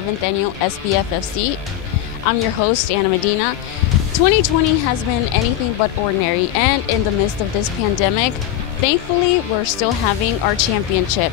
11th Annual SBFFC. I'm your host, Anna Medina. 2020 has been anything but ordinary, and in the midst of this pandemic, thankfully, we're still having our championship.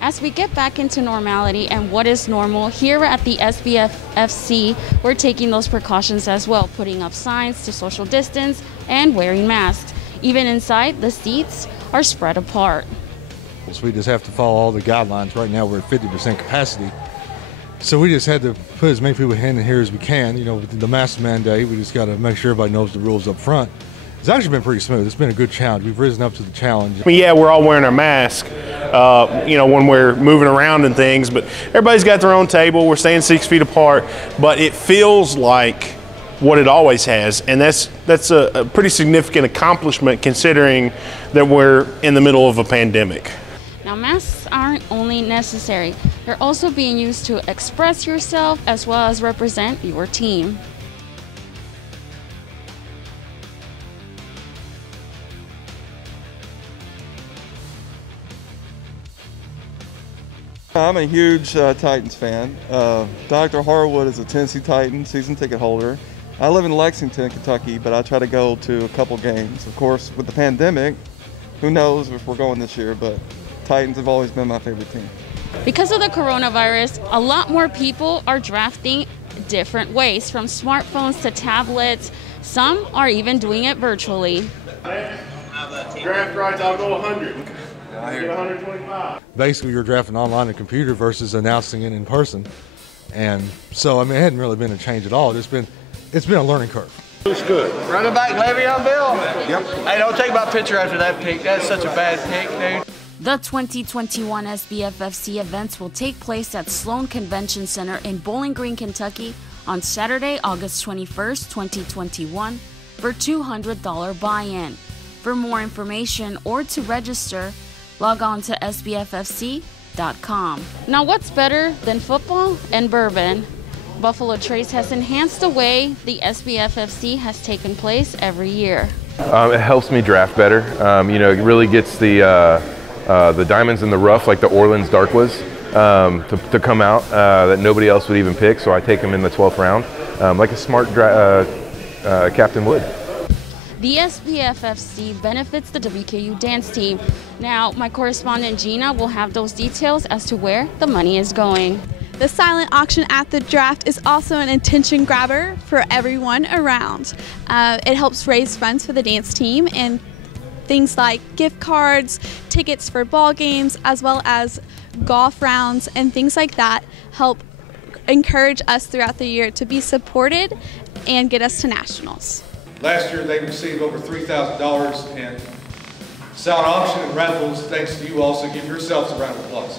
As we get back into normality and what is normal, here at the SBFFC, we're taking those precautions as well, putting up signs to social distance and wearing masks. Even inside, the seats are spread apart. So we just have to follow all the guidelines. Right now we're at 50% capacity. So we just had to put as many people in here as we can. You know, with the mask mandate, we just got to make sure everybody knows the rules up front. It's actually been pretty smooth. It's been a good challenge. We've risen up to the challenge. I mean, yeah, we're all wearing our mask, you know, when we're moving around and things, but everybody's got their own table. We're staying 6 feet apart, but it feels like what it always has, and that's a pretty significant accomplishment considering that we're in the middle of a pandemic. Now, masks aren't only necessary. They're also being used to express yourself as well as represent your team. I'm a huge Titans fan. Dr. Harwood is a Tennessee Titan season ticket holder. I live in Lexington, Kentucky, but I try to go to a couple games. Of course, with the pandemic, who knows if we're going this year, but Titans have always been my favorite team. Because of the coronavirus, a lot more people are drafting different ways, from smartphones to tablets. Some are even doing it virtually. Draft rights, I'll go 100. Get 125. Basically, you're drafting online on a computer versus announcing it in person. And so, I mean, it hadn't really been a change at all. It's been a learning curve. Looks good. Running back Le'Veon Bell. Yep. Hey, don't take my picture after that pick. That's such a bad pick, dude. The 2021 SBFFC events will take place at Sloan Convention Center in Bowling Green, Kentucky on Saturday, August 21st, 2021 for $200 buy-in. For more information or to register, log on to SBFFC.com. Now, what's better than football and bourbon? Buffalo Trace has enhanced the way the SBFFC has taken place every year. It helps me draft better. You know, it really gets the diamonds in the rough, like the Orleans Dark was, to come out that nobody else would even pick. So I take them in the 12th round, like a smart captain would. The SBFFC benefits the WKU dance team. Now, my correspondent Gina will have those details as to where the money is going. The silent auction at the draft is also an attention grabber for everyone around. It helps raise funds for the dance team, and things like gift cards, tickets for ball games, as well as golf rounds and things like that help encourage us throughout the year to be supported and get us to nationals. Last year they received over $3,000 in silent auction and raffles. Thanks to you also. Give yourselves a round of applause.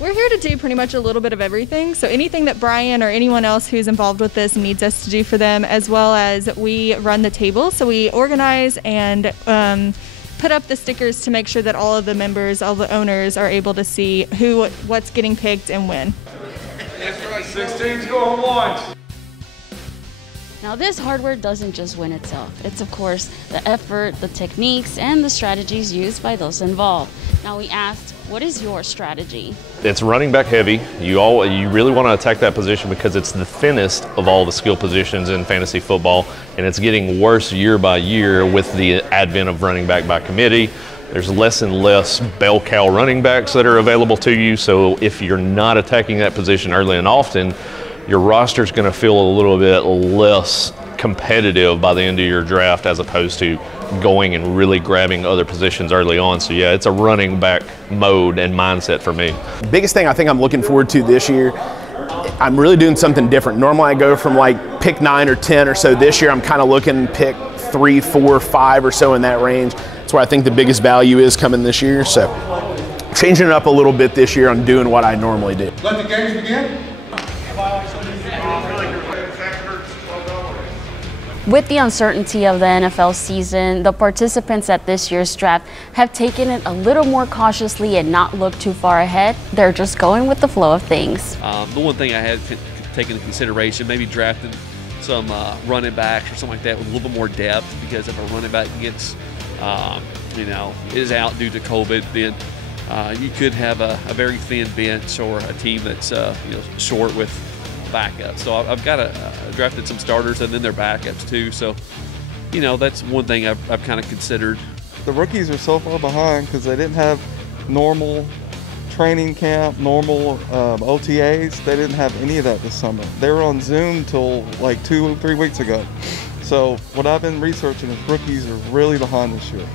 We're here to do pretty much a little bit of everything. So anything that Brian or anyone else who's involved with this needs us to do for them, as well as we run the table. So we organize and put up the stickers to make sure that all of the members, all the owners are able to see what's getting picked and when. That's right. 16's go home lunch. Now, this hardware doesn't just win itself. It's, of course, the effort, the techniques, and the strategies used by those involved. Now, we asked, what is your strategy? It's running back heavy. You really want to attack that position because it's the thinnest of all the skill positions in fantasy football, and it's getting worse year by year with the advent of running back by committee. There's less and less bell cow running backs that are available to you, so if you're not attacking that position early and often, your roster is going to feel a little bit less competitive by the end of your draft as opposed to going and really grabbing other positions early on. So yeah, it's a running back mode and mindset for me. Biggest thing I think I'm looking forward to this year, I'm really doing something different. Normally I go from like pick 9 or 10 or so. This year I'm kind of looking pick 3, 4, 5 or so in that range. That's where I think the biggest value is coming this year. So changing it up a little bit this year on doing what I normally do. Let the games begin. With the uncertainty of the NFL season, the participants at this year's draft have taken it a little more cautiously and not looked too far ahead. They're just going with the flow of things. The one thing I had taken into consideration, maybe drafting some running backs or something like that with a little bit more depth, because if a running back gets, is out due to COVID, then you could have a very thin bench or a team that's short with backups. So I've got drafted some starters and then their backups too. So that's one thing I've kind of considered. The rookies are so far behind because they didn't have normal training camp, normal OTAs. They didn't have any of that this summer. They were on Zoom till like 2 or 3 weeks ago. So what I've been researching is rookies are really behind this year.